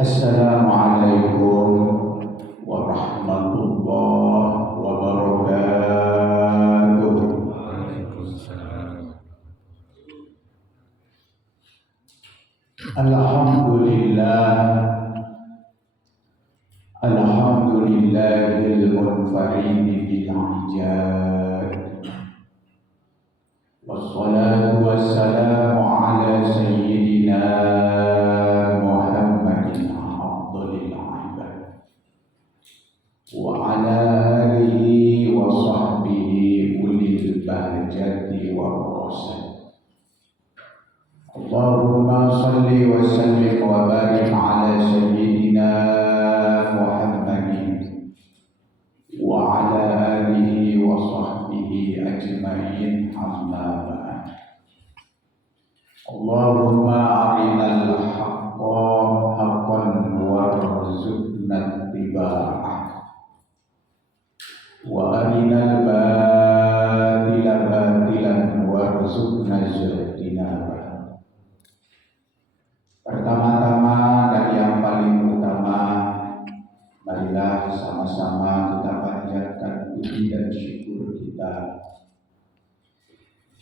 Assalamualaikum warahmatullahi wabarakatuh. Waalaikumsalam. Alhamdulillahil munfarid bil ijad. Wassalatu wassalamu ala sayyidina Muhammadin afdhalil ibad wa ala alihi wa sahbihi ulil bahjati wa rasad. Allahumma salli wa sallim wa barik ala sayyidina Muhammadin wa ala alihi wa sahbihi ajma'in, amma ba'd. Allahumma arinal haqqa haqqan warzuqna ittiba'ah wa arinal batila batilan warzuqna ijtinabah. Pertama-tama dari yang paling utama, marilah sama-sama kita panjatkan puji dan syukur kita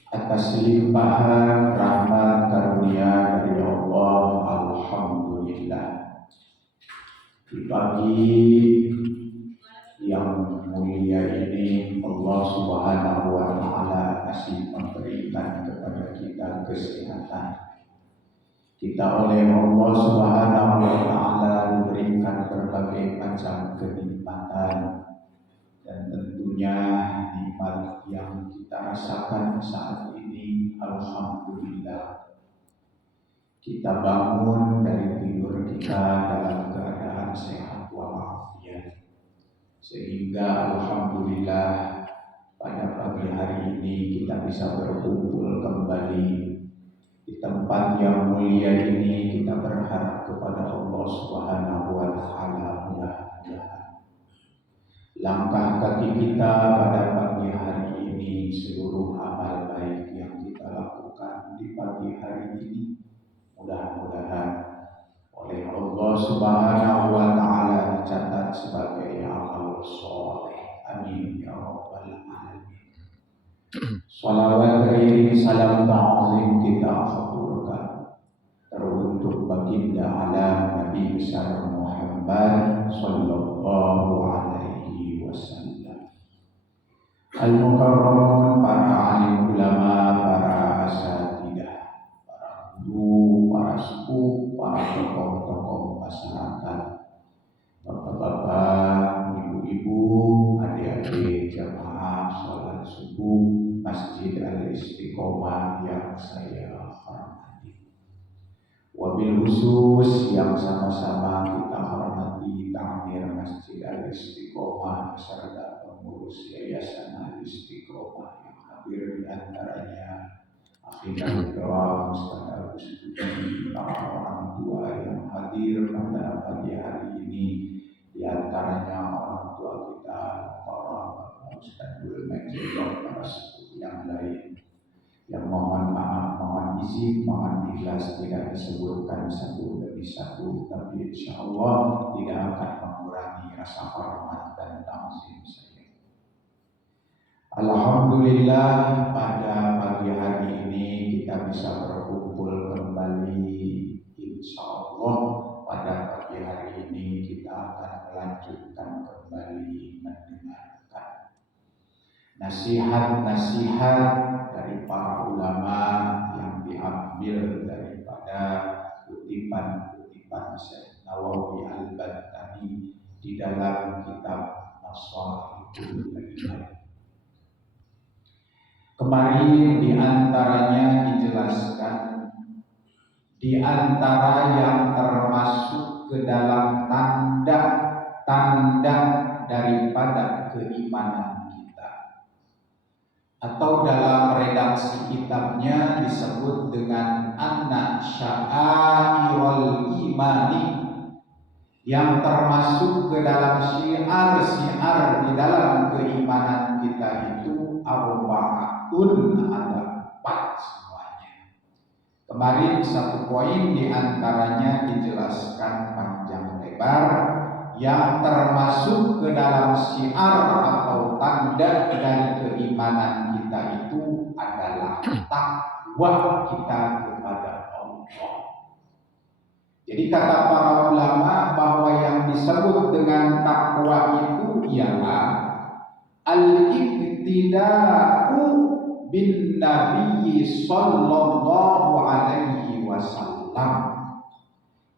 atas limpahan rahmat karunia dari Allah. Alhamdulillah, di pagi yang mulia ini Allah Subhanahu wa Ta'ala masih memberikan kepada kita kesehatan. Kita oleh Allah Subhanahu wa Ta'ala diberikan berbagai macam kenikmatan, dan tentunya nikmat yang kita rasakan saat ini, alhamdulillah, kita bangun dari tidur kita dalam keadaan sehat walafiat, sehingga alhamdulillah pada pagi hari ini kita bisa berkumpul kembali di tempat yang mulia ini. Kita berharap kepada Allah Subhanahu wa Ta'ala, mudah-mudahan langkah kaki kita pada pagi hari ini, seluruh amal baik yang kita lakukan di pagi hari ini, mudah-mudahan oleh Allah Subhanahu wa Ta'ala dicatat sebagai amal soleh. Amin ya rabbal alamin. Salawat beriring salam ta'zim kita aturkan teruntuk baginda alam Nabi besar Muhammad sallallahu alaihi wasallam. Al-mukarramun, para alim ulama, para asatidah, para guru, para sepuh, para tokoh-tokoh masyarakat, bapak-bapak, ibu-ibu, adik-adik jamaah sholat subuh Masjid Al-Istiqomah yang saya hormati. Wabil khusus yang sama-sama kita hormati takmir Masjid Al-Istiqomah beserta pengurus Yayasan Al-Istiqomah yang hadir, di antaranya akhirnya doa Ustaz Agus Budi, para orang tua yang hadir pada pagi hari ini, di antaranya orang tua kita, para Ustaz Bulmen, para sepuh yang lain, yang mohon maaf, mohon izin, mohon ikhlas tidak disebutkan satu demi satu, tapi insya Allah tidak akan mengurangi rasa hormat dan ta'zim saya. Alhamdulillah, pada pagi hari ini kita bisa berkumpul kembali. Insya Allah pada pagi hari ini kita akan melanjutkan kembali mendengarkan nasihat-nasihat dari para ulama yang diambil daripada kutipan-kutipan Syekh Nawawi Al-Bantani di dalam kitab Nasaihul Ibad. Kemarin di antaranya dijelaskan, di antara yang termasuk ke dalam tanda-tanda daripada keimanan kita, atau dalam redaksi kitabnya disebut dengan anna sya'airul imani, yang termasuk ke dalam syiar-syiar di dalam keimanan kita itu arba'atun, ada 4 semuanya. Kemarin satu poin diantaranya dijelaskan panjang lebar yang termasuk ke dalam syiar atau tanda dari keimanan kita itu adalah takwa kita kepada Allah. Jadi kata para ulama bahwa yang disebut dengan takwa itu ialah al-iqtida'u bin Nabi sallallahu alaihi wasallam.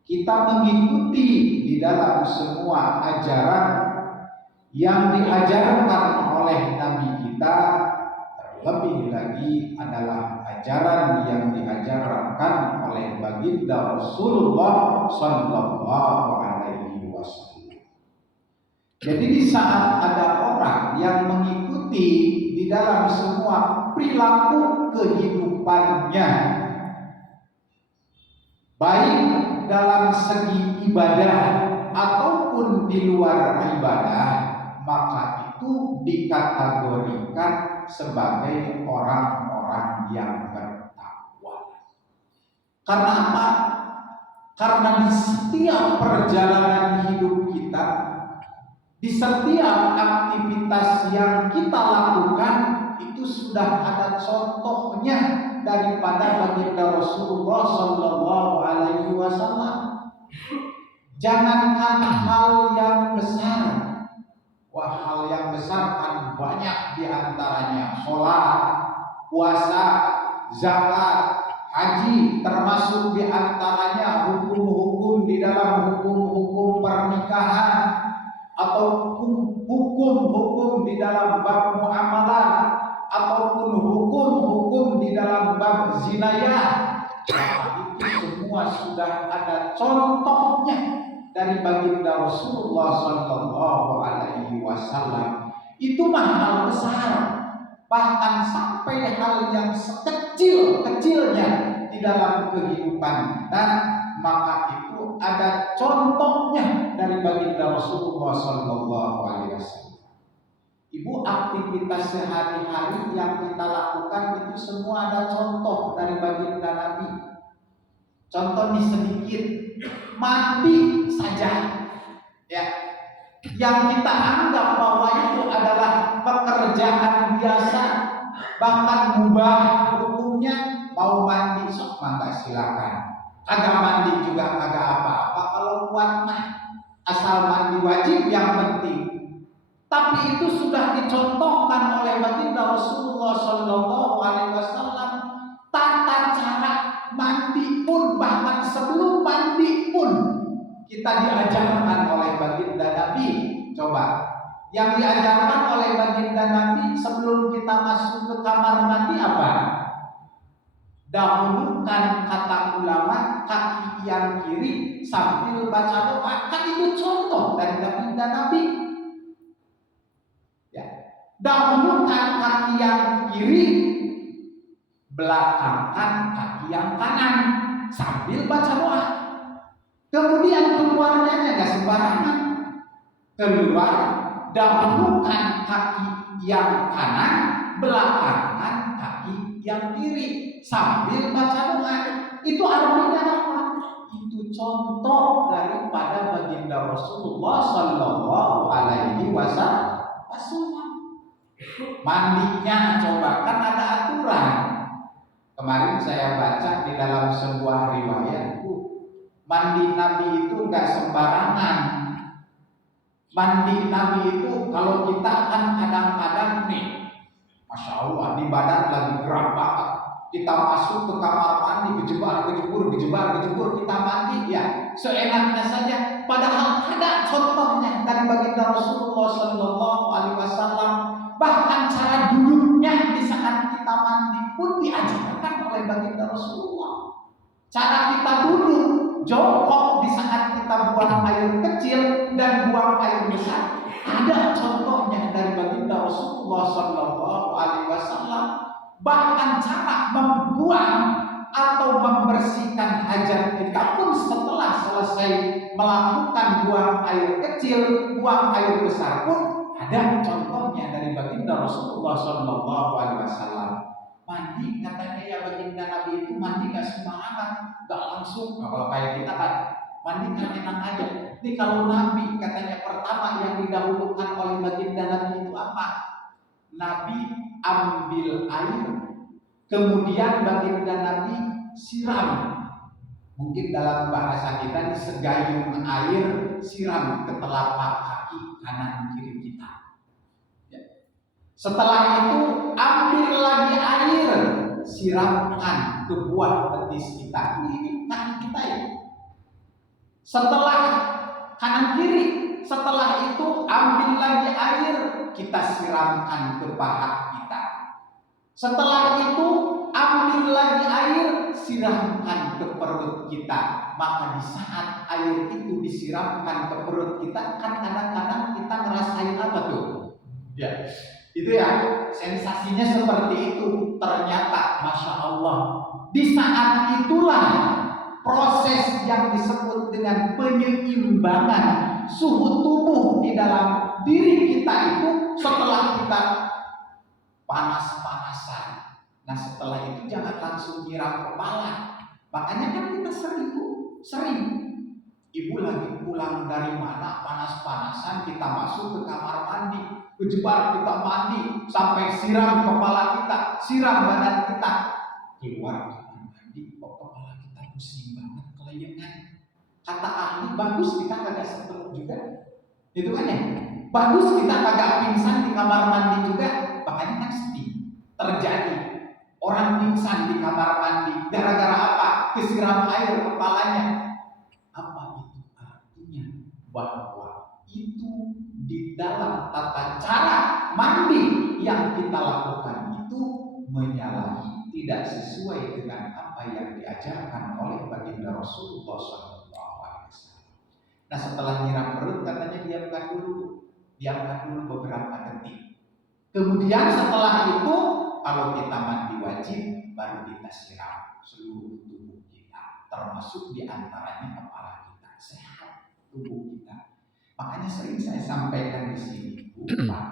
Kita mengikuti di dalam semua ajaran yang diajarkan oleh Nabi kita, terlebih lagi adalah ajaran yang diajarkan oleh baginda Rasulullah sallallahu alaihi wasallam. Jadi di saat ada orang yang mengikuti di dalam semua perilaku kehidupannya, baik dalam segi ibadah ataupun di luar ibadah, maka itu dikategorikan sebagai orang-orang yang bertakwa. Karena apa? Karena di setiap perjalanan hidup kita, di setiap aktivitas yang kita lakukan, itu sudah ada contohnya daripada baginda Rasulullah sallallahu alaihi wasallam. Jangankan hal yang besar, wah hal yang besar kan banyak diantaranya, sholat, puasa, zakat, haji, termasuk diantaranya hukum-hukum di dalam hukum-hukum pernikahan atau hukum-hukum di dalam bab muamalah ataupun hukum-hukum di dalam bab zinayah. Itu semua sudah ada contohnya dari baginda Rasulullah sallallahu alaihi wasallam. Itu hal besar, bahkan sampai hal yang sekecil-kecilnya di dalam kehidupan kita, maka itu ada contohnya dari baginda Rasulullah sallallahu alaihi wasallam. Ibu, aktivitas sehari-hari yang kita lakukan itu semua ada contoh dari baginda Nabi. Contoh ini sedikit, mandi saja, ya, yang kita anggap bahwa itu adalah pekerjaan biasa, bahkan mubah hukumnya. Mau mandi sok mangga silakan, kagak mandi juga kagak apa-apa kalau kuat mah, asal mandi wajib yang penting. Tapi itu sudah dicontohkan oleh baginda Rasulullah sallallahu alaihi wasallam. Tata cara mandi pun, bahkan sebelum mandi pun kita diajarkan oleh baginda Nabi. Coba, yang diajarkan oleh baginda Nabi sebelum kita masuk ke kamar mandi apa? Dahulukan, kata ulama, kaki yang kiri sambil baca doa. Kan itu contoh dari baginda Nabi. Dahulukan kaki yang kiri, belakangkan kaki yang kanan sambil baca doa. Kemudian keluarnya nggak sembarangan. Keluar, dahulukan kaki yang kanan, belakangkan kaki yang kiri sambil baca doa. Itu artinya apa? Itu contoh daripada baginda Rasulullah sallallahu alaihi wasallam. Mandinya coba, kan ada aturan. Kemarin saya baca di dalam sebuah riwayat, mandi Nabi itu nggak sembarangan. Mandi Nabi itu kalau kita kan kadang-kadang nih, masya Allah, di badan lagi gerak banget, kita masuk ke kamar mandi, gejebur, kita mandi ya seenaknya saja. Padahal ada contohnya dari baginda Rasulullah sallallahu alaihi wasallam. Bahkan cara duduknya di saat kita mandi pun diajarkan oleh baginda Rasulullah. Cara kita duduk, jongkok di saat kita buang air kecil dan buang air besar, ada contohnya dari baginda Rasulullah sallallahu alaihi wasallam. Bahkan cara membuang atau membersihkan hajat kita pun setelah selesai melakukan buang air kecil, buang air besar pun ada contohnya dari baginda Rasulullah sallallahu alaihi wasallam. Mandi katanya ya baginda Nabi itu mandi gak sembarangan, gak langsung. Nah, kalau kayak kita kan mandi kan enak aja. Ini kalau Nabi katanya pertama yang didahulukan oleh baginda Nabi itu apa? Nabi ambil air, kemudian baginda Nabi siram. Mungkin dalam bahasa kita segayung air siram ke telapak kaki kanan kiri kita. Ya. Setelah itu ambil lagi air, siramkan ke buah betis kita. Ini kaki kita ya. Setelah kanan kiri, setelah itu ambil lagi air, kita siramkan ke paha kita. Setelah itu ambil lagi air, siramkan ke perut kita. Maka di saat air itu disiramkan ke perut kita, kan kadang-kadang kita ngerasain apa tuh? Ya, itu ya, sensasinya seperti itu. Ternyata, Masya Allah, di saat itulah proses yang disebut dengan penyeimbangan suhu tubuh di dalam diri kita itu setelah kita panas-panasan. Nah setelah itu jangan langsung nyiram kepala. Makanya kan kita sering ibu lagi pulang dari mana panas-panasan, kita masuk ke kamar mandi, kejebar kita mandi sampai siram kepala kita, siram badan kita, keluar kamar mandi kok kepala kita pusing banget, kelayangan. Kata ahli bagus kita kagak sentuh juga, itu kan ya. Bagus kita kagak pingsan di kamar mandi juga. Makanya kan sedih terjadi orang pingsan di kamar mandi gara-gara apa? Kesiram air kepalanya. Apa itu artinya? Bahwa itu di dalam tata cara mandi yang kita lakukan itu menyalahi, tidak sesuai dengan apa yang diajarkan oleh baginda Rasulullah SAW. Nah setelah nyiram perut katanya diamkan dulu beberapa detik. Kemudian setelah itu kalau kita mandi wajib baru kita siram seluruh tubuh kita, termasuk diantaranya kepala kita, sehat tubuh kita. Makanya sering saya sampaikan di sini, Bu, Pak,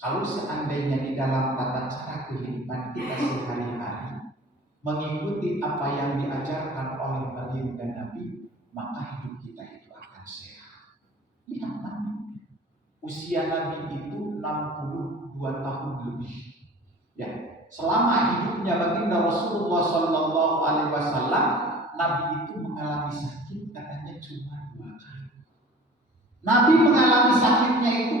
kalau seandainya di dalam tata cara kehidupan kita sehari-hari mengikuti apa yang diajarkan oleh baginda Nabi, maka hidup kita itu akan sehat. Lihat Nabi, usia Nabi itu 62 tahun lebih. Ya, selama hidupnya baginda Rasulullah SAW, Nabi itu mengalami sakit katanya cuma 2 kali. Nabi mengalami sakitnya itu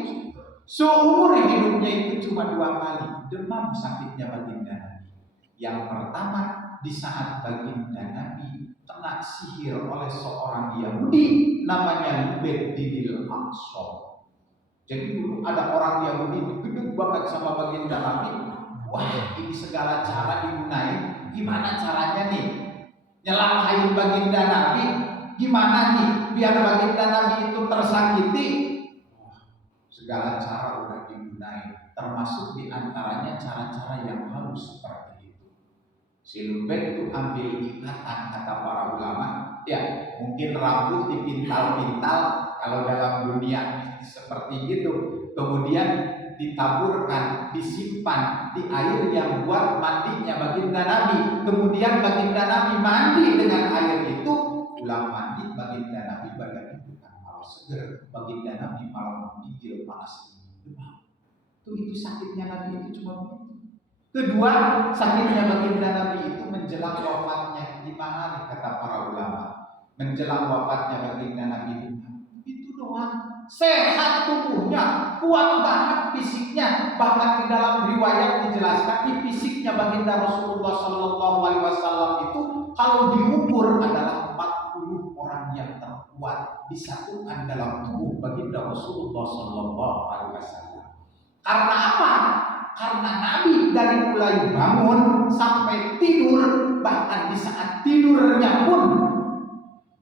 seumur hidupnya itu cuma 2 kali. Demam sakitnya baginda Nabi. Yang pertama di saat baginda Nabi kena sihir oleh seorang Yahudi namanya Lubed Dinil Aqsa. Jadi dulu ada orang Yahudi gedung banget sama baginda Nabi. Wah, ini segala cara digunain. Gimana caranya nih nyelakain baginda Nabi? Gimana nih biar baginda Nabi itu tersakiti? Segala cara udah digunain, termasuk diantaranya cara-cara yang halus seperti itu. Si Lubed itu ambil ikatan, kata para ulama, ya mungkin rambut dipintal-pintal kalau dalam dunia seperti itu, kemudian ditaburkan, disimpan di air yang buat mandinya baginda Nabi. Kemudian baginda Nabi mandi dengan air itu, pulang mandi baginda Nabi badannya bukan malah seger, baginda Nabi malah menggigil panas demam. Itu sakitnya Nabi itu cuma begitu. Kedua, sakitnya baginda Nabi itu menjelang wafatnya. Gimana nih kata para ulama? Menjelang wafatnya baginda Nabi itu doang. Sehat tubuhnya, kuat banget fisiknya. Bahkan di dalam riwayat dijelaskan di fisiknya baginda Rasulullah SAW itu kalau diukur adalah 40 orang yang terkuat disatukan dalam tubuh baginda Rasulullah SAW. Karena apa? Karena Nabi dari mulai bangun sampai tidur, bahkan di saat tidurnya pun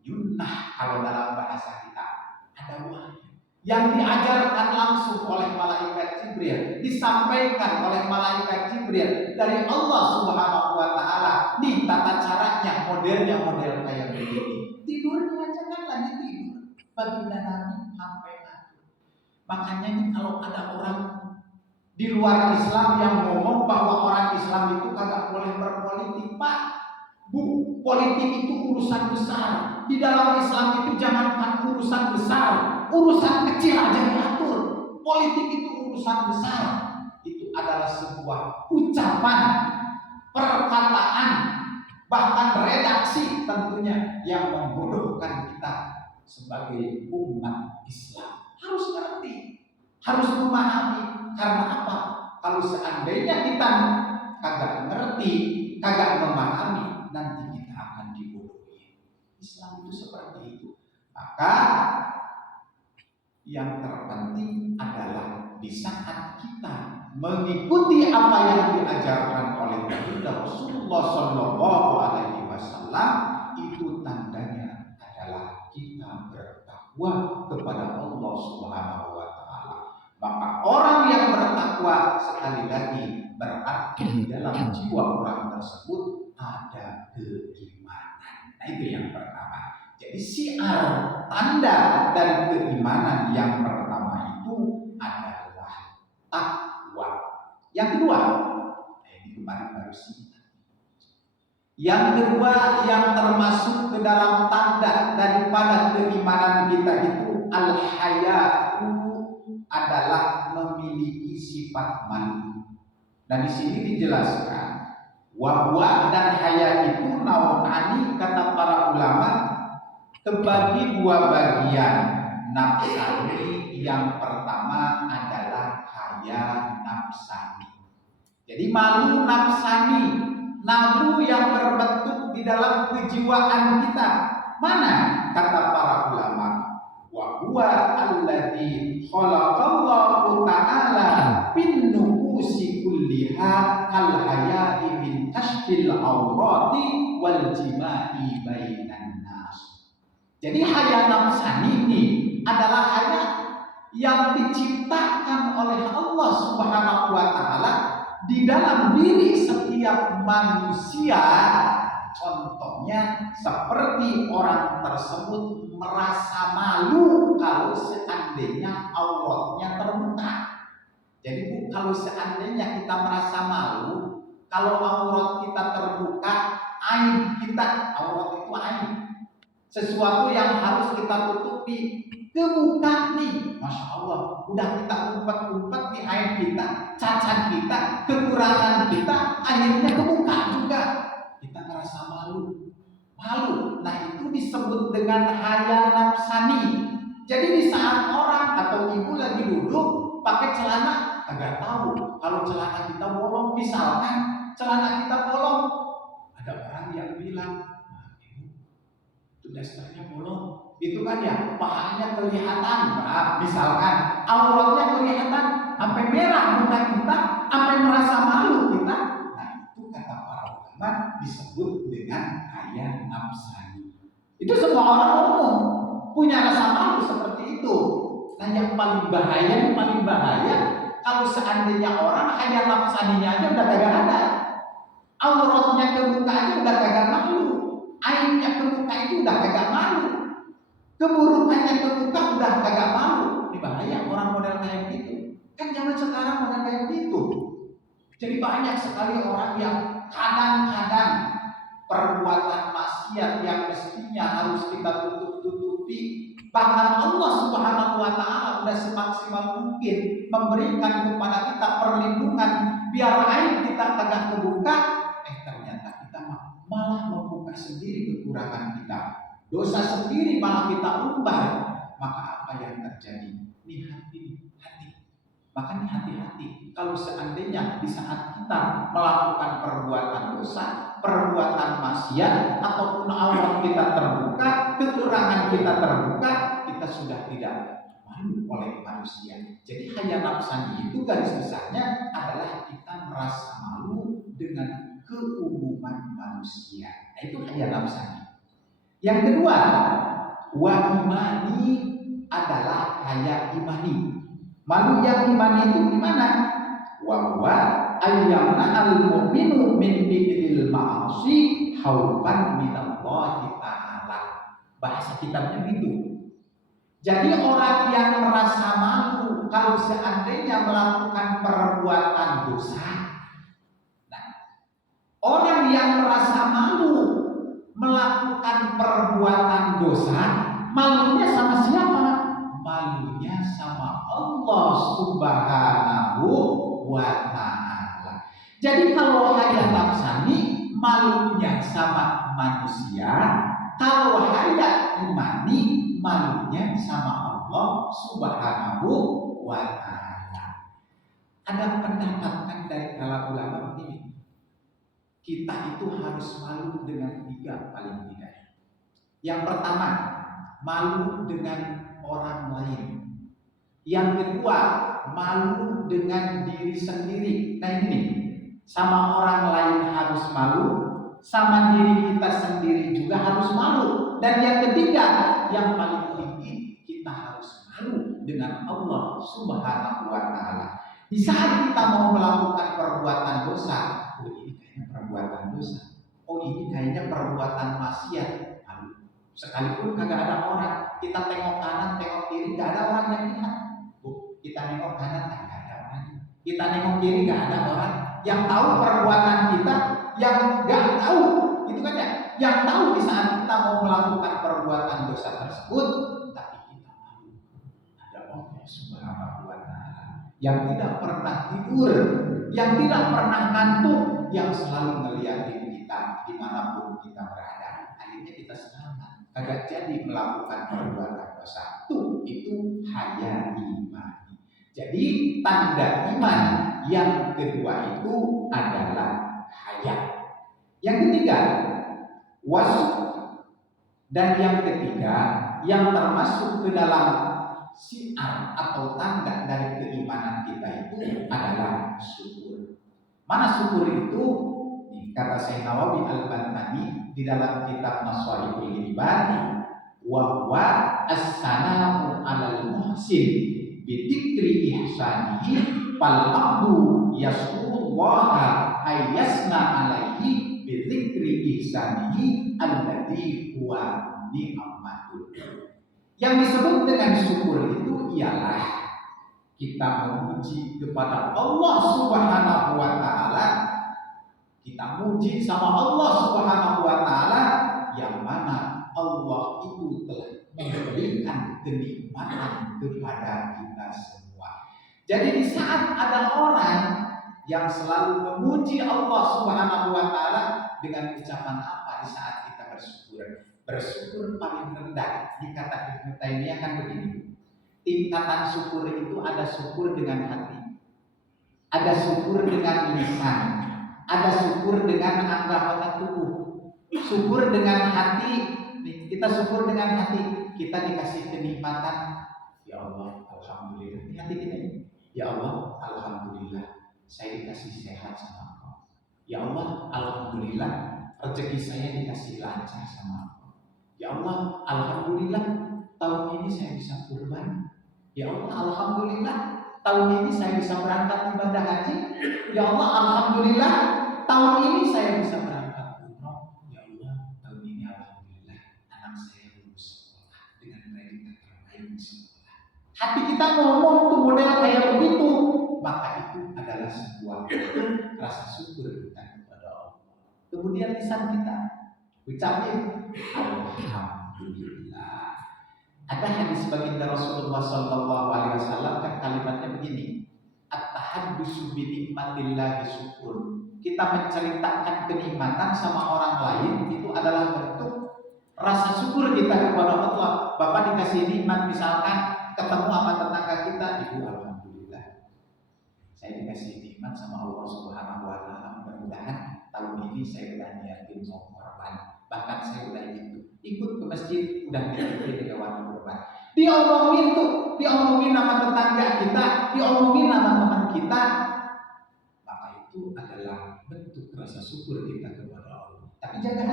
yunnah, kalau dalam bahasa kita ada wahyu yang diajarkan langsung oleh malaikat Jibril, disampaikan oleh malaikat Jibril dari Allah Subhanahu wa Ta'ala. Nih tata caranya, modelnya model kayak begini. Tidurnya jangan lagi tidur, baginda Nabi sampai mati. Makanya nih kalau ada orang di luar Islam yang ngomong bahwa orang Islam itu kagak boleh berpolitik. Pak, Bu, politik itu urusan besar. Di dalam Islam itu jangankan urusan besar, urusan kecil aja diatur. Politik itu urusan besar. Itu adalah sebuah ucapan, perkataan, bahkan redaksi tentunya yang membodohkan kita sebagai umat Islam. Harus ngerti, harus memahami. Karena apa? Kalau seandainya kita kagak ngerti, kagak memahami, nanti kita akan dibodohi. Islam itu seperti itu. Maka yang terpenting adalah di saat kita mengikuti apa yang diajarkan oleh Rasulullah Shallallahu Alaihi Wasallam, itu tandanya adalah kita bertakwa kepada Allah Subhanahu Wa Taala. Maka orang yang bertakwa, sekali lagi, berarti dalam jiwa orang tersebut ada keimanan. Nah, itu yang pertama. Jadi syiar, tanda dan keimanan yang pertama itu adalah takwa. Yang kedua, ini kemarin baru sih. Yang kedua yang termasuk ke dalam tanda daripada keimanan kita itu al-haya'u, adalah memiliki sifat malu. Nah, di sini dijelaskan wahwa dan haya itu naunani, kata para ulama, terbagi dua bagian. Nafsani yang pertama adalah haya nafsani. Jadi malu nafsani, malu yang berbentuk di dalam kejiwaan kita. Mana? Kata para ulama, wa huwa alladzi khalaqallahu ta'ala bin nufusi kulliha kal haya'i min kashfil awrati wal jima'i bainan nas. Jadi haya nafsani ini adalah haya yang diciptakan oleh Allah Subhanahu wa taala di dalam diri setiap manusia. Contohnya seperti orang tersebut merasa malu kalau seandainya auratnya terbuka. Jadi kalau seandainya kita merasa malu kalau aurat kita terbuka, aib kita, aurat itu aib, sesuatu yang harus kita tutupi, kebuka nih, masya Allah, udah kita umpet-umpet di aib kita, cacat kita, kekurangan kita, akhirnya kebuka juga. Kita merasa malu. Nah, itu disebut dengan haya nafsani. Jadi di saat orang atau ibu lagi duduk pakai celana, agak tahu kalau celana kita bolong, misalkan celana kita bolong, ada orang yang bilang, nah, ibu itu dasarnya bolong, itu kan ya pahanya kelihatan, nah, misalkan auratnya kelihatan, sampai merah muka kita, sampai merasa malu kita. Disebut dengan haya nafsani. Itu semua orang umum punya rasa malu seperti itu. Nah, yang paling bahaya kalau seandainya orang haya nafsaninya aja udah kagak ada, auratnya kebuka aja udah kagak malu, aibnya kebuka itu udah kagak malu, keburukannya kebuka udah kagak malu. Ini bahaya orang model kayak gitu. Kan zaman sekarang model kayak gitu. Jadi banyak sekali orang yang kadang-kadang perbuatan maksiat yang mestinya harus kita tutup-tutupi, bahkan Allah Subhanahu wa taala sudah semaksimal mungkin memberikan kepada kita perlindungan biar aib kita kagak kebuka, ternyata kita malah membuka sendiri kekurangan kita, dosa sendiri malah kita umbar. Maka apa yang terjadi? Ini hati. Makanya hati-hati kalau seandainya di saat kita melakukan perbuatan dosa, perbuatan maksiat, ataupun aurat kita terbuka, kekurangan kita terbuka, kita sudah tidak malu oleh manusia. Jadi haya nafsani itu garis besarnya adalah kita merasa malu dengan keumuman manusia. Nah, itu haya nafsani. Yang kedua, wa imani adalah haya imani. Malu yang imani itu gimana? Wa ayyamna al-mu'minu min bikril ma'asi hauban minallahi ta'ala. Bahasa kitabnya gitu. Jadi orang yang merasa malu kalau seandainya melakukan perbuatan dosa. Nah, orang yang merasa malu melakukan perbuatan dosa, malunya sama siapa? Malunya sama Allah Subhanahu wa ta'ala. Jadi kalau hayat nafsani malunya sama manusia, kalau hayat imani malunya sama Allah Subhanahu wa ta'ala. Ada pendapat kan dari para ulama begini, kita itu harus malu dengan 3 paling tidak. Yang pertama, malu dengan orang lain. Yang kedua, malu dengan diri sendiri. Nah ini, sama orang lain harus malu, sama diri kita sendiri juga harus malu. Dan yang ketiga, yang paling tinggi, kita harus malu dengan Allah Subhanahu wa ta'ala. Di saat kita mau melakukan perbuatan dosa, oh ini kayaknya perbuatan dosa, oh ini kayaknya perbuatan maksiat, malu. Sekalipun kagak ada orang, kita tengok kanan, tengok kiri, gak ada orang yang lihat. Kita nengok kanan, gak ada orang. Kita nengok kiri, gak ada orang. Yang tahu perbuatan kita, yang gak tahu, itu kan ya. Yang tahu di saat kita mau melakukan perbuatan dosa tersebut, tapi kita malu. Ada Allah Subhanahu wa ta'ala yang tidak pernah tidur, yang tidak pernah ngantuk, yang selalu ngeliatin kita dimanapun kita berada. Akhirnya kita selamat, kagak jadi melakukan perbuatan dosa. Itu haya iman. Jadi tanda iman yang kedua itu adalah haya. Yang ketiga wasf, dan yang ketiga yang termasuk ke dalam syiar atau tanda dari keimanan kita itu adalah syukur. Mana syukur itu? Nih, kata Syekh Nawawi Al-Bantani di dalam kitab Maswahibul Ibadi, wa huwa as-sana'u 'alal muhsin bi dzikri ihsanihi fal abdu yashkurullaha ay yasna 'alaihi bi dzikri ihsanihi alladzi huwa ni'matul. Yang disebut dengan syukur itu ialah kita memuji kepada Allah Subhanahu wa ta'ala. Kita muji sama Allah Subhanahu wa ta'ala yang mana Allah itu telah memberikan kenikmatan kepada kita semua. Jadi di saat ada orang yang selalu memuji Allah Subhanahu wa ta'ala dengan ucapan apa di saat kita bersyukur? Bersyukur paling rendah, dikata Ibnu Taimiyah kan begini, tingkatan syukur itu ada syukur dengan hati, ada syukur dengan lisan, ada syukur dengan anggota tubuh. Syukur dengan hati, kita syukur dengan hati, kita dikasih kenikmatan, ya Allah alhamdulillah, ini hati kita ini, ya Allah alhamdulillah saya dikasih sehat sama Allah, ya Allah alhamdulillah rezeki saya dikasih lancar sama Allah, ya Allah alhamdulillah tahun ini saya bisa kurban, ya Allah alhamdulillah tahun ini saya bisa berangkat ibadah haji, ya Allah alhamdulillah tahun ini saya bisa berangkat umroh, ya Allah tahun ini alhamdulillah anak saya lulus sekolah dengan predikat terbaik di sekolah. Hati kita ngomong tuh model kayak begitu, maka itu adalah sebuah rasa syukur kita kepada Allah. Kemudian lisan kita ucapin alhamdulillah. Ada hadis baginda Rasulullah sallallahu alaihi wasallam kan kalimatnya begini, at-tahaddusu bi nikmatillah syukur. Kita menceritakan kenikmatan sama orang lain itu adalah bentuk rasa syukur kita kepada Allah. Bapak dikasih nikmat misalkan ketemu sama tetangga kita, ibu alhamdulillah saya dikasih nikmat sama Allah Subhanahu wa ta'ala, mudah-mudahan tahun ini saya udah niatin mau korban, bahkan saya udah ikut ke masjid, udah niatin lewat korban. Diomongin nama tetangga kita, diomongin nama teman kita, maka itu adalah bentuk rasa syukur kita kepada Allah. Tapi jaga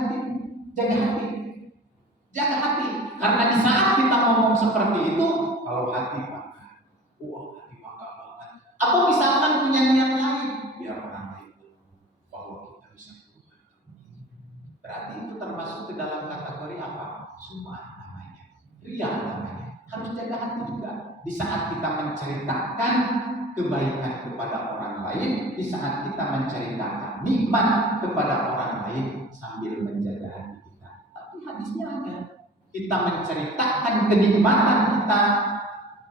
hati, karena di saat kita ngomong seperti itu, kalau hati bangga, hati bangga banget, atau misalkan punya niat lain, biar orang lain bahwa kita bisa berubah. Berarti itu termasuk ke dalam kategori apa? Sum'ah namanya, riya namanya. Harus jaga hati juga. di saat kita menceritakan kebaikan kepada orang lain, di saat kita menceritakan nikmat kepada orang lain sambil menjaga hati kita. Tapi hadisnya ada. Kita menceritakan kenikmatan kita,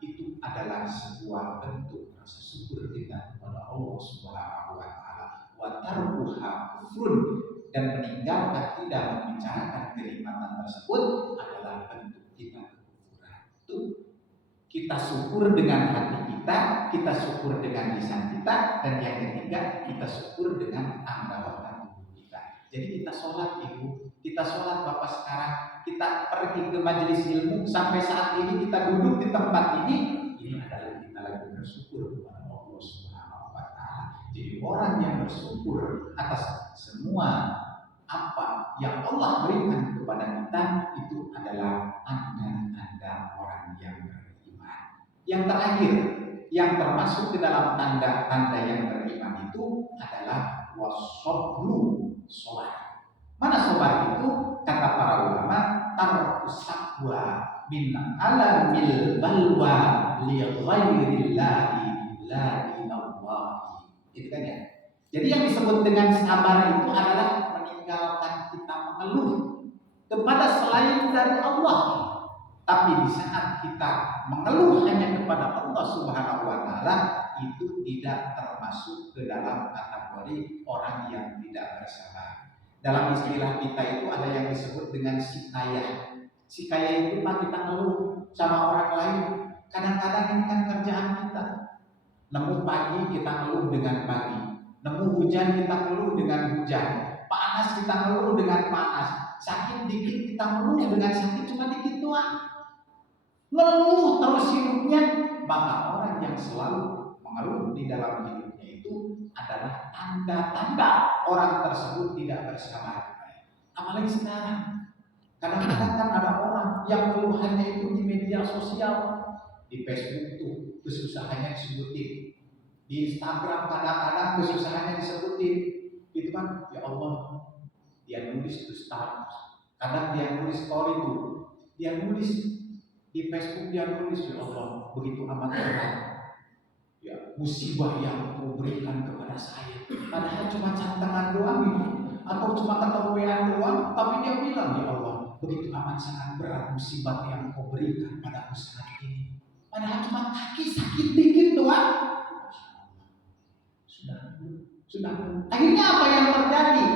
itu adalah sebuah bentuk rasa syukur kita kepada Allah Subhanahu wa taala. Wa tarkuha kufrun, dan meninggalkan tidak membicarakan kenikmatan tersebut adalah bentuk kita kekufuran. Itu kita syukur dengan hati kita syukur dengan lisan kita, dan yang ketiga kita syukur dengan anggota tubuh kita. Jadi kita sholat ibu, kita sholat bapak sekarang, kita pergi ke majelis ilmu, sampai saat ini kita duduk di tempat ini adalah kita lagi bersyukur kepada Allah Subhanahu wa taala. Jadi orang yang bersyukur atas semua apa yang Allah berikan kepada kita, itu adalah tanda-tanda orang yang beriman. Yang terakhir, yang termasuk ke dalam tanda-tanda yang beriman itu adalah wasobru, sobar. Mana sobar itu? Kata para ulama, tarkusakwa min alamil balwa li ghairillahi la ilallahi. Itu kan ya. Jadi yang disebut dengan sabar itu adalah meninggalkan kita mengeluh kepada selain dari Allah. Tapi di saat kita mengeluh hanya kepada Allah Subhanahu wa taala, itu tidak termasuk ke dalam kategori orang yang tidak bersabar. Dalam istilah kita itu ada yang disebut dengan sikayah. Sikayah itu Pak, kita ngeluh sama orang lain. Kadang-kadang ini kan kerjaan kita. Nemu pagi kita ngeluh dengan pagi. Nemu hujan kita ngeluh dengan hujan. Panas kita ngeluh dengan panas. Sakit dikit kita ngeluh dengan sakit cuma dikit doang. Ngeluh terus hidupnya. Maka orang yang selalu mengeluh di dalam hidupnya itu adalah tanda-tanda orang tersebut tidak bersabar. Apalagi sekarang, kadang-kadang kan ada orang yang keluhannya itu di media sosial. Di Facebook tuh kesusahannya disebutin, di Instagram kadang-kadang kesusahannya disebutin. Itu kan, ya Allah, dia nulis tuh status, kadang dia nulis story tuh, dia nulis di Facebook, dia nulis, ya Allah, begitu amat berat ya musibah yang Kau berikan kepada saya. Padahal cuma cantangan doang itu, atau cuma ketemuan doang, tapi dia bilang, ya Allah, begitu amat sangat berat musibah yang Kau berikan padaku saat ini. Padahal cuma kaki sakit dikit doang. Sudah. Akhirnya apa yang terjadi?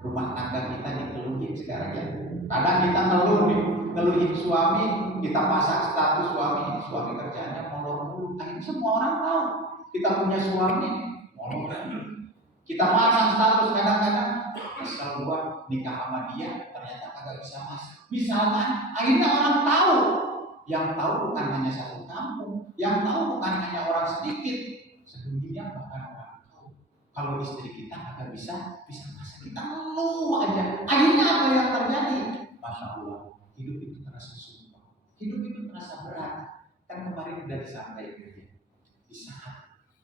Rumah tangga kita dikeluhin sekarang ya. Kadang kita ngeluh nih, ngeluhin suami, kita pasang status suami kerjanya molor mulu. Akhirnya semua orang tahu kita punya suami molor. Kita pasang status kadang-kadang, asal gua nikah sama dia ternyata kagak bisa masak. Misalkan, akhirnya orang tahu. Yang tahu bukan hanya satu kampung, yang tahu bukan hanya orang sedikit, sedunia bahkan orang tahu. Kalau istri kita kagak bisa masak, kita ngeluh aja. Akhirnya apa yang terjadi? Masya Allah, hidup itu terasa sumpah, hidup itu terasa berat. Kan kemarin sudah disampaikan, di saat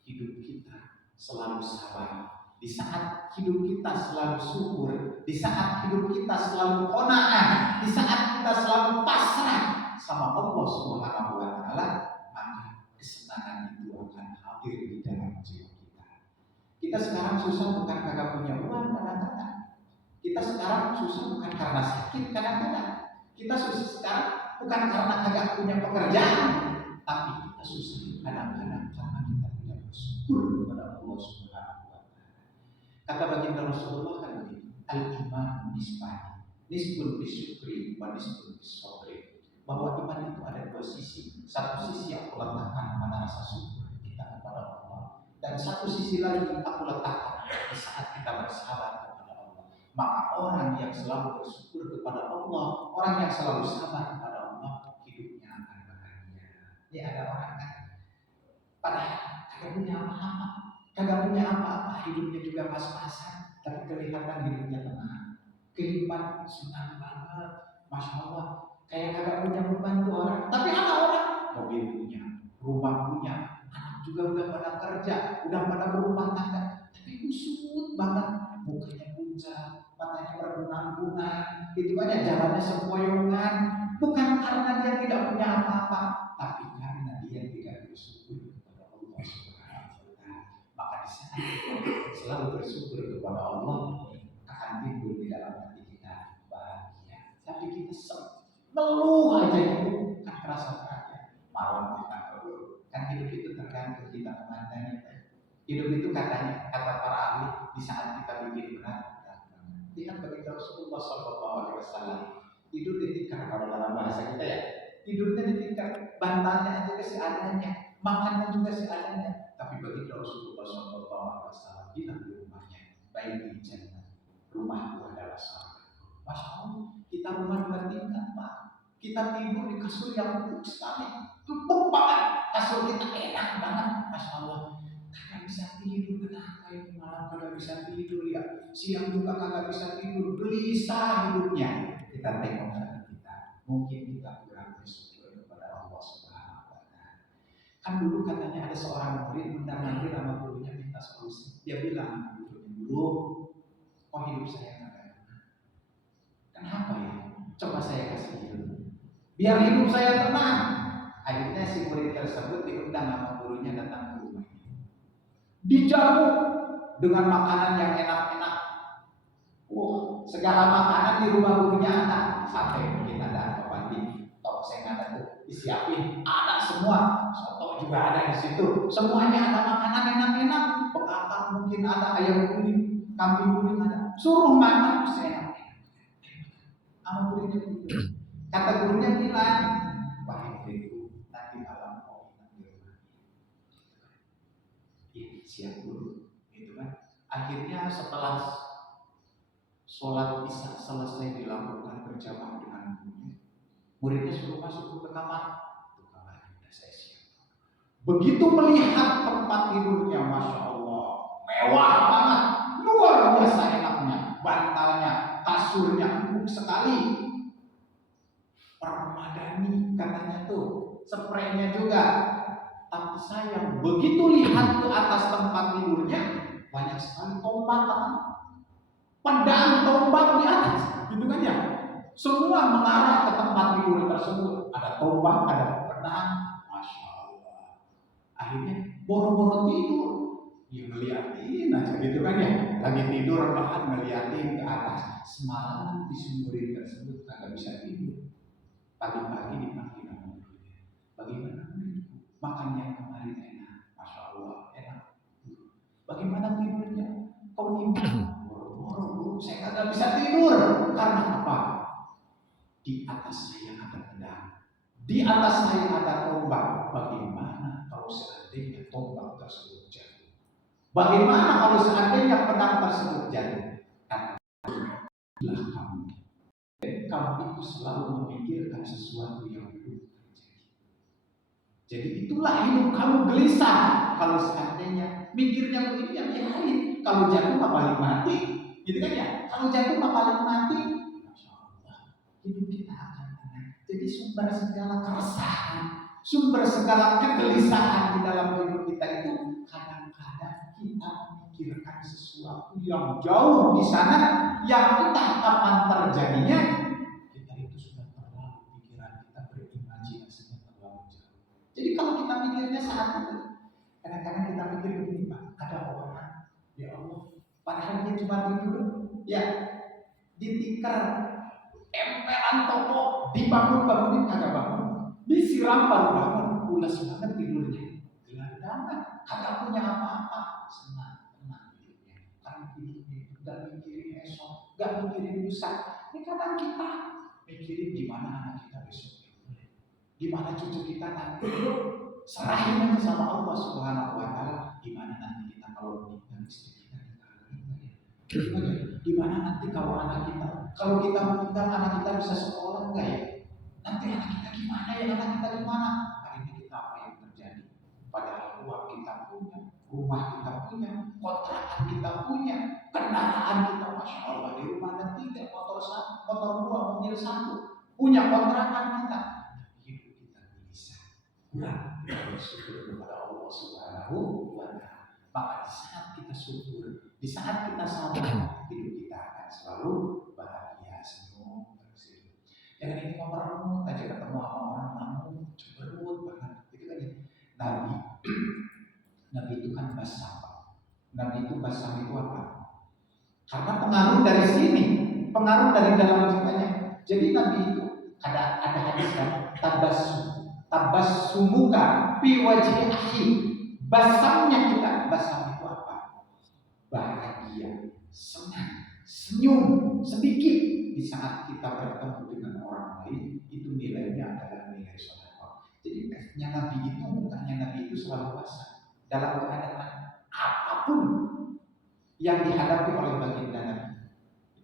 hidup kita selalu sabar, di saat hidup kita selalu syukur, di saat hidup kita selalu qanaah, di saat kita selalu pasrah sama Allah Subhanahu wa taala, maka kesenangan itu akan hadir di dalam jiwa kita. Kita sekarang susah bukan karena punya uang kadang-kadang. Kita sekarang susah bukan karena sakit kadang-kadang. Kita susah sekarang bukan karena kagak punya pekerjaan, tapi kita susah kadang-kadang karena kita tidak bersyukur kepada Allah Subhanahu wa taala. Kata baginda Rasulullah kan begitu, al-iman nisbun bisyukri wa nisbun bisabri. Bahwa iman itu ada dua sisi. Satu sisi aku letakkan pada rasa syukur kita kepada Allah, dan satu sisi lagi aku letakkan di saat kita bersabar kepada Allah. Maka orang yang selalu bersyukur kepada Allah, orang yang selalu sabar kepada Allah, hidupnya akan bahagia. Ini ada orang kan padahal kagak punya apa-apa, hidupnya juga pas-pasan, tapi kelihatan hidupnya tenang, kehidupan senang banget, masya Allah. Kayak kagak punya beban tuh orang, tapi ada orang mobil punya, rumah punya, anak juga udah pada kerja, udah pada berumah tangga, tapi kusut banget, mukanya pucat, matanya bergunang-gunang, itu aja jalannya sempoyongan, bukan karena dia tidak punya apa-apa, tapi karena dia selalu bersyukur kepada Allah akan timbul di dalam hati kita bahagia. Tapi kita ngeluh aja itu kan kerasa bahagia. Malam kita ngeluh. Kan hidup itu tergantung kita memandangnya. Hidup itu katanya, kata para ahli, di saat kita bikin berat. Lihat bagaimana Rasulullah SAW tidur ditikar, kalau dalam bahasa kita ya, tidurnya ditikar, bantalnya aja seadanya, makannya juga seadanya. Tapi bagi Rasulullah SAW bilang di rumahnya, baik di jannah, rumahku adalah surga. Masya Allah, kita rumah 2 tingkat, Pak. Kita tidur di kasur yang empuk sekali, empuk banget, kasur kita enak banget, Masya Allah. Kagak bisa tidur, kenapa ini malam kagak bisa tidur ya? Siang juga kagak bisa tidur, gelisah hidupnya. Kita tengok hati kita, mungkin kita kurang bersyukur kepada Allah Subhanahu wa Ta'ala. Kan dulu katanya ada seorang murid mundar-mandir sama gurunya minta solusi. Dia bilang sama gurunya, "Guru, kok hidup saya kagak tenang? Kenapa ya? Coba saya kasih ilmu, biar hidup saya tenang." Akhirnya si murid tersebut diundang sama gurunya datang ke rumah. Dijamu dengan makanan yang enak-enak. Segala makanan di rumah gurunya ada. Sate mungkin ada, pandi, tongseng ada tuh, disiapin, ada semua. Soto juga ada di situ. Semuanya ada makanan enak-enak. Bekakak mungkin ada, ayam guling, kambing guling ada. Suruh makan seenak-enak. Sama gurunya gitu. Kata gurunya bilang, "Wahai muridku, nanti malam kau ingat di rumah." Siap dulu, gitu kan. Akhirnya setelah sholat isya selesai dilakukan berjamaah dengan gurunya, muridnya suruh masuk ke kamar. Itu kamarnya udah saya siap. Begitu melihat tempat tidurnya, Masya Allah, mewah banget, luar biasa enaknya, bantalnya, kasurnya empuk sekali, permadani katanya tuh, spraynya juga. Tapi sayang, begitu lihat ke atas tempat tidurnya, banyak sekali tombak, pedang tombak di atas, gitu kan ya. Semua mengarah ke tempat tidur tersebut. Ada tombak, ada pedang, Masya Allah. Akhirnya boro-boro tidur, dia ngeliatin aja gitu kan ya. Lagi tidur bahkan ngeliatin ke atas. Semalaman di murid tersebut kagak bisa tidur. Pagi-pagi dipanggil sama gurunya. Bagaimana muridku? Makan yang kemarin enak, Masya Allah, enak. Bagaimana tidurnya? Kau nimbrung, boro-boro, saya kagak bisa tidur. Karena apa? Di atas saya ada pedang, di atas saya ada tombak. Bagaimana kalau seandainya tombak tersebut jatuh? Bagaimana kalau seandainya pedang tersebut jatuh? Karena kamu itu selalu memikirkan sesuatu yang belum terjadi. Jadi itulah hidup kamu gelisah. Kalau seandainya mikirnya begini, ya biarin. Kalau jatuh mah paling mati, gitu kan ya. Kalau jatuh mah paling mati. Masya Allah, hidup kita akan tenang. Jadi sumber segala keresahan, sumber segala kegelisahan di dalam hidup kita itu kadang-kadang kita memikirkan sesuatu yang jauh di sana, yang entah kapan terjadinya. Kita itu sudah terlalu, pikiran kita berimajinasinya terlalu jauh. Jadi kalau kita mikirnya saat itu, kadang-kadang kita mikir begini, Pak, ada orang, ya Allah, padahal dia cuma tidur, ya, ditikar, emperan toko, dibangun-bangunin kagak bangun, disiram baru bangun, pulas banget tidurnya, gelandangan, kagak punya apa-apa, senang, tenang hidupnya, karena hidupnya itu gak mikirin esok, gak mikirin lusa. Ini kadang kita mikirin gimana anak kita besok, gimana cucu kita nanti. Serahin aja sama Allah Subhanahu wa Ta'ala. Gimana nanti kita kalau menikah, istri kita ya? Gimana nanti kalau anak kita, kalau kita menikah, anak kita bisa sekolah enggak ya? Nanti anak kita gimana ya? Anak kita gimana? Akhirnya kita apa yang terjadi? Padahal uang kita punya, rumah kita punya, kontrakan kita punya, kendaraan kita, Masya Allah, di rumah ada 3, motor 1, motor 2, mobil 1, punya kontrakan kita. Hidup kita bisa kurang bersyukur kepada Allah Subhanahu wa Ta'ala. Maka di saat kita syukur, di saat kita sabar, hidup kita akan selalu bahagia, senyum terus. Jangan ini mau merenung aja ketemu sama orang namun cemberut banget, gitu kan ya. Nabi itu kan basapa, Nabi itu basam itu apa? Karena pengaruh dari sini, pengaruh dari dalam jiwanya. Jadi Nabi itu ada hadis kan, tabassumuka fi wajhi akhi. Basamnya kita, basam itu apa? Bahagia, senang, senyum sedikit di saat kita bertemu dengan orang lain, itu nilainya adalah nilai sedekah. Jadi tesnya Nabi itu bukannya Nabi itu selalu basah dalam keadaan apapun yang dihadapi oleh baginda Nabi.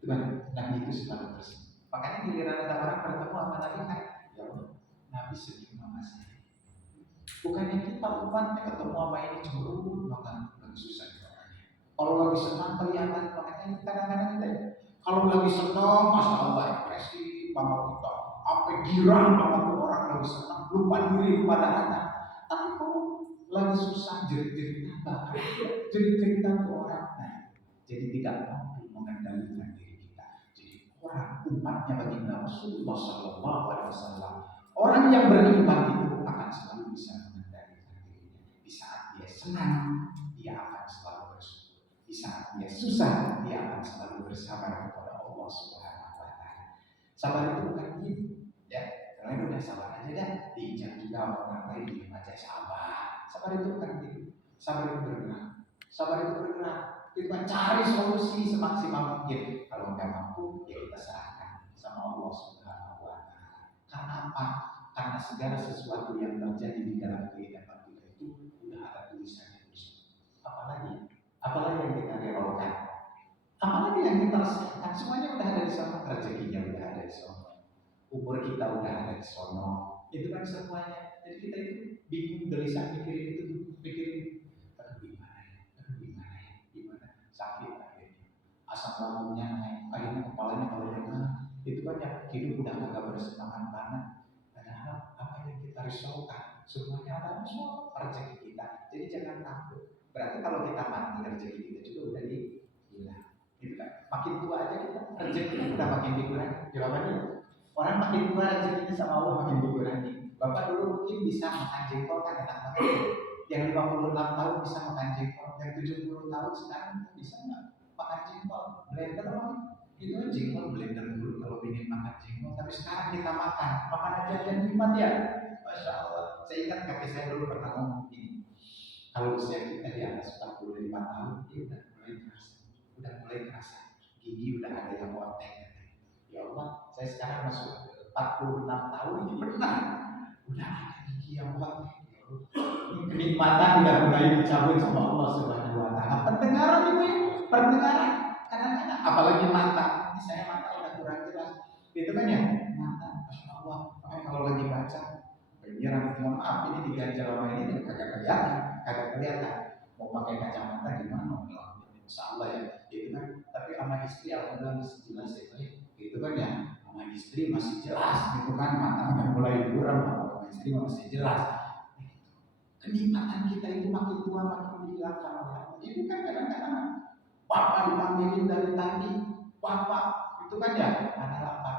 Itu kan Nabi itu selalu bersih. Makanya giliran ada orang bertemu sama Nabi kan, ya Allah, Nabi senyum sama saya. Bukannya kita umatnya ketemu sama ini cemburu, maka lagi susah orangnya. Kalau lagi senang kelihatan, makanya kadang-kadang kita ya. Kalau lagi senang, masya Allah ekspresi banget kita. Apa girang banget tuh orang lagi senang, lupa diri, lupa dana. Tapi kalau lagi susah, jerit-jeritan bahkan, jerit-jeritan ke orang. Nah, jadi tidak mampu mengendalikan diri kita. Jadi orang umatnya baginda Rasulullah Sallallahu Alaihi Wasallam, orang yang beriman itu akan selalu bisa mengendalikan dirinya. Di saat dia senang, dia akan selalu bersyukur. Di saat dia susah, dia akan selalu bersabar kepada Allah Subhanahu Wa Taala. Sabar itu bukan gitu, ya. Karena udah sabar aja dah, diinjak juga orang lain diam aja sabar. Sabar itu bukan gitu. Sabar itu bergerak. Sabar itu bergerak. Kita cari solusi semaksimal mungkin. Kalau nggak mampu, ya kita serahkan sama Allah Subhanahu Wa Taala. Karena apa? Karena segala sesuatu yang terjadi di dalam kehidupan kita itu udah ada tulisannya di situ. Apalagi yang kita rerokan, apalagi yang kita rasakan, semuanya udah ada di sana. Rezekinya udah ada di sana, umur kita udah ada di sana. Itu kan semuanya. Jadi kita itu bingung gelisah mikirin itu, mikirin gimana sakit akhirnya, asam lambungnya naik, akhirnya kepalanya kalau dengar itu kan yang hidup udah agak bersemangat banget. Padahal apa yang kita risaukan semuanya ada semua rezeki kita. Jadi jangan takut. Berarti kalau kita mati rezeki kita juga udah hilang. Gitu kan? Makin tua aja kita rezeki udah makin dikurangi. Jawabannya orang makin tua rezekinya sama Allah makin dikurangi. Bapak dulu mungkin bisa makan jengkol kan enak banget. Yang 56 tahun bisa makan jengkol, yang 70 tahun sekarang bisa nggak makan jengkol? Blender loh, itu kan jengkol blender dulu kalau ingin makan jengkol. Tapi sekarang kita makan aja yang nikmat ya. Masya Allah. Saya ingat kakek saya dulu pernah ngomong ini. Kalau usia kita di atas 45 tahun, dia udah mulai kerasa, gigi udah ada yang oteng. Ya Allah, saya sekarang masuk 46 tahun ini benar, udah ada gigi yang oteng. Kenikmatan udah mulai dicabut sama Allah Subhanahu Wa Taala. Pendengaran ibu ya, pendengaran. Kadang-kadang apalagi mata. Ini saya mata udah kurang jelas. Itu kan ya mata. Masya Allah. Makanya kalau lagi baca, penyiaran mohon maaf ini diganjal sama ini kagak kelihatan. Mau pakai kacamata gimana? Insya Allah ya. Itu kan. Tapi sama istri alhamdulillah masih jelas ya. Itu kan ya. Sama istri masih jelas. Itu kan mata udah mulai kurang. Sama istri masih jelas. Kenikmatan kita itu makin tua makin dihilangkan oleh Allah. Itu kan kadang-kadang Bapak dipanggilin dari tadi, Bapak itu kan ya adalah apa?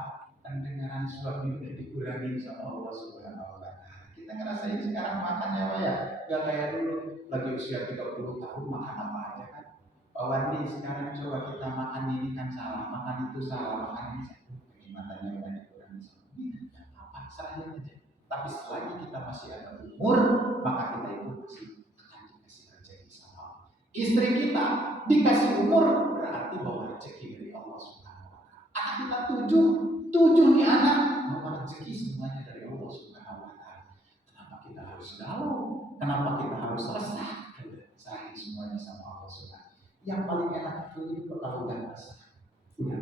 Pendengaran suami udah dikurangi sama Allah Subhanahu Wa Taala. Kita ngerasain sekarang makannya apa ya? Gak kayak dulu. Lagi usia 30 tahun makan apa aja kan? Pak Wandi sekarang coba kita makan ini kan salah, makan itu salah, makan ini salah. Kenikmatannya udah dikurangi sama Allah. Apa? Serahin aja. Tapi selagi kita masih ada umur, maka kita itu masih akan dikasih rezeki sama Allah. Istri kita dikasih umur berarti bahwa rezeki dari Allah Subhanahu Wa Taala. Anak kita tujuh nih anak, bahwa rezeki semuanya dari Allah Subhanahu Wa Taala. Kenapa kita harus galau? Kenapa kita harus resah? Serahin semuanya sama Allah Subhanahu Wa Taala. Yang paling enak itu kalau udah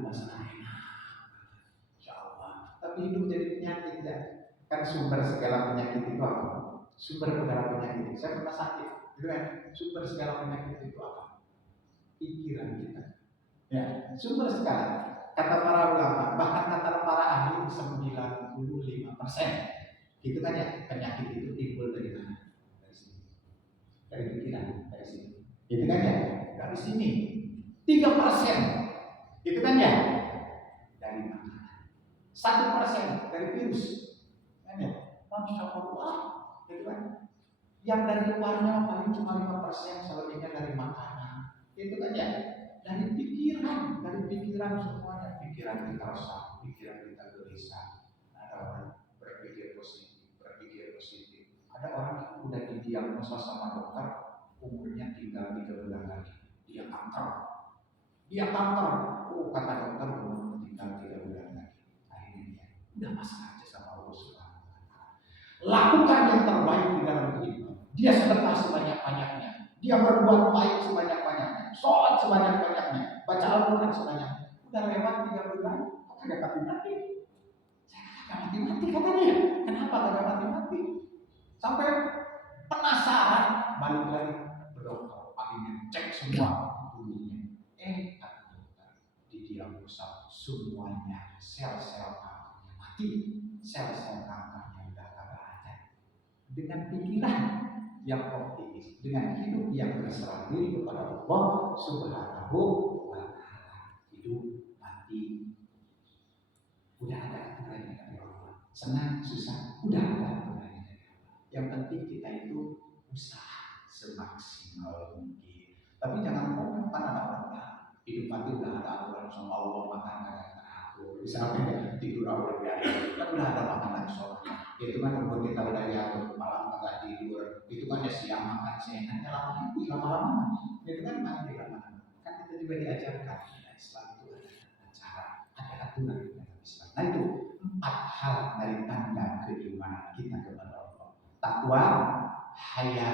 masalah enak, Insya Allah. Tapi hidup jadi penyakit ya. Kan sumber segala penyakit itu apa? Sumber segala penyakit itu. Saya pernah sakit, gitu kan? Sumber segala penyakit itu apa? Pikiran kita. Ya, sumber segala. Kata para ulama, bahkan kata para ahli 95%. Itu kan ya, penyakit itu timbul dari mana? Dari sini. Dari pikiran, dari sini. Itu kan ya, dari sini. 3%. Itu kan ya, dari makanan. 1% dari virus. Masya Allah, gitu kan? Yang dari luarnya paling cuma 5%, selebihnya dari makanan, Itu kan ya, dari pikiran semuanya, pikiran kita resah, pikiran kita gelisah. Ada orang berpikir positif. Ada orang yang udah didiagnosa sama dokter, umurnya tinggal 3 bulan lagi, dia kanker. Oh, kata dokter umur tinggal 3 bulan lagi. Akhirnya dia udah pasrah aja sama Allah Subhanahu wa Ta'ala. Lakukan yang terbaik di dalam kehidupan. Dia sedekah sebanyak-banyaknya, dia berbuat baik sebanyak-banyaknya, sholat sebanyak-banyaknya, baca Al-Quran sebanyak-banyaknya. Udah lewat 3 bulan, kok kagak mati? Saya kagak mati katanya. Kenapa kagak mati? Sampai penasaran, balik lagi ke dokter. Akhirnya cek semua tubuhnya. Kata dokter, didiagnosa semuanya sel-sel kankernya mati, sel-sel kankernya udah kagak ada. Dengan pikiran yang optimis, dengan hidup yang berserah diri kepada Allah Subhanahu wa Ta'ala, hidup mati udah ada aturannya dari Allah. Senang susah udah ada aturannya dari Allah. Yang penting kita itu usaha semaksimal mungkin. Tapi jangan ngomong kan ada orang hidup mati udah ada aturan sama Allah, makan kagak teratur. Misalnya tidur awal biasa, kan udah ada makanan sholat. Itu kan membuat kita udah diatur malam kagak tidur. Itu kan ya siang makan siang, lama-lama. Itu kan mati lama-lama. Kan kita juga diajarkan Islam itu ada cara, ada aturan dalam Islam. Nah itu 4 hal dari tanda keimanan kita kepada Allah: takwa, haya,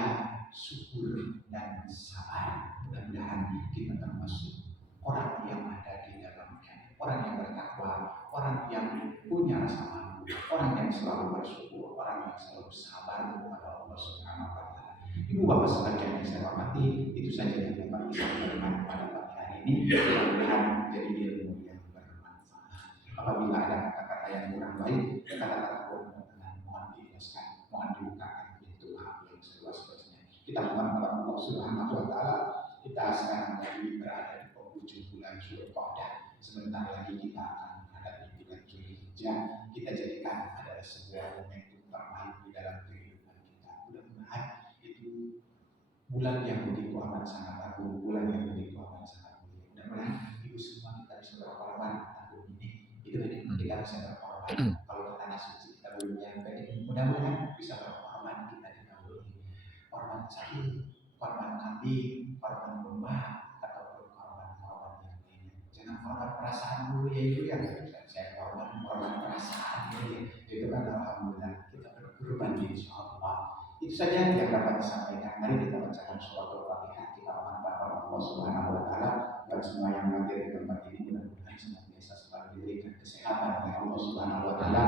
syukur, dan sabar. Mudah-mudahan kita termasuk orang yang ada di dalamnya, orang yang bertakwa, orang yang punya rasa malu, orang yang selalu bersyukur, orang yang selalu sabar kepada Allah Subhanahu wa Ta'ala. Ibu bapak sekalian yang saya hormati, itu saja yang dapat kita sampaikan pada pagi hari ini. Mudah-mudahan menjadi ilmu yang bermanfaat. Apabila ada kata-kata yang kurang baik, kata-kata kurang mohon dijelaskan, mohon dibukakan pintu maaf yang seluas-luasnya. Kita mohon kepada Allah Subhanahu wa Ta'ala. Kita sekarang lagi berada di penghujung bulan Zulqa'dah. Sebentar lagi kita akan menghadapi bulan Zulhijjah. Kita jadikan adalah sebuah momentum terbaik di dalam kehidupan kita. Mudah-mudahan itu bulan yang begitu amat sangat agung, bulan yang begitu amat sangat mulia. Mudah-mudahan ibu semua kita bisa berkorban tahun ini. Itu tadi kita bisa berkorban. Kalau ke tanah suci kita belum nyampe, mudah-mudahan bisa berkorban kita di tahun ini. Korban sapi, korban kambing, korban domba, ataupun korban-korban yang lainnya. Jangan korban perasaan dulu ya itu ya. Saya korban perasaan dulu ya. Itu kan alhamdulillah kita berkorban insya Allah. Itu saja yang dapat disampaikan. Mari kita bacakan surat Al-Fatihah. Kita mohon kepada Allah Subhanahu wa Ta'ala dan semua yang hadir di tempat ini mudah-mudahan senantiasa selalu diberikan kesehatan oleh Allah Subhanahu wa Ta'ala,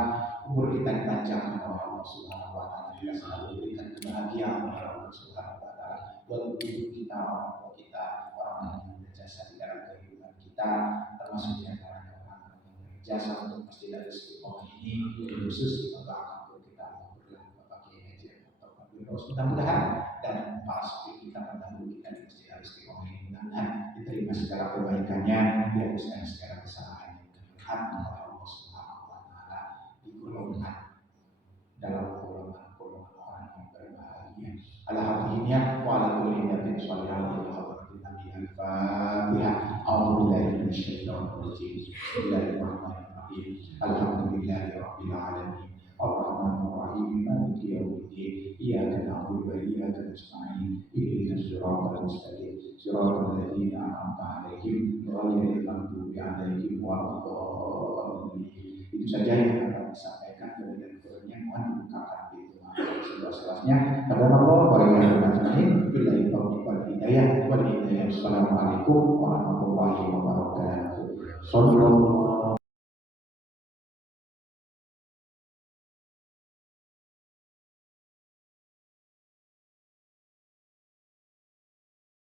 umur kita dipanjangkan oleh Allah Subhanahu wa Ta'ala, kita selalu diberikan kebahagiaan oleh Allah Subhanahu wa Ta'ala. Buat hidup kita, orang tua kita, orang yang berjasa di dalam kehidupan kita, termasuk di antaranya orang yang berjasa untuk Masjid Al-Istiqomah ini, khusus kita doakan untuk kita mudah-mudahan dan para seperti kita pendahulu kita di Masjid Al-Istiqomah ini mudah-mudahan diterima segala kebaikannya, dihapuskan segala kesalahannya, dan oleh Allah Subhanahu wa Ta'ala digolongkan dalam golongan orang yang berbahagia. Alhamdulillah wa ala kulli niyatin shalihah wa hadratin Nabi al-Fatihah. A'udzubillahi minasyaitonir rajim. Bismillahirrahmanirrahim. Alhamdulillahirabbil alamin. Ar-Rahmanir Rahim. Maliki yaumiddin. Iyyaka na'budu wa iyyaka nasta'in. Ihdinas siratal mustaqim. Siratal ladzina an'amta 'alaihim ghairil maghdubi 'alaihim waladdallin. Itu saja yang akan disampaikan dan kurangnya mohon dibukakan pintu maaf seluas-luasnya. Pada Allah wa rahmatullahi billahi taufiq wal hidayah. Assalamualaikum warahmatullahi wabarakatuh. Sallallahu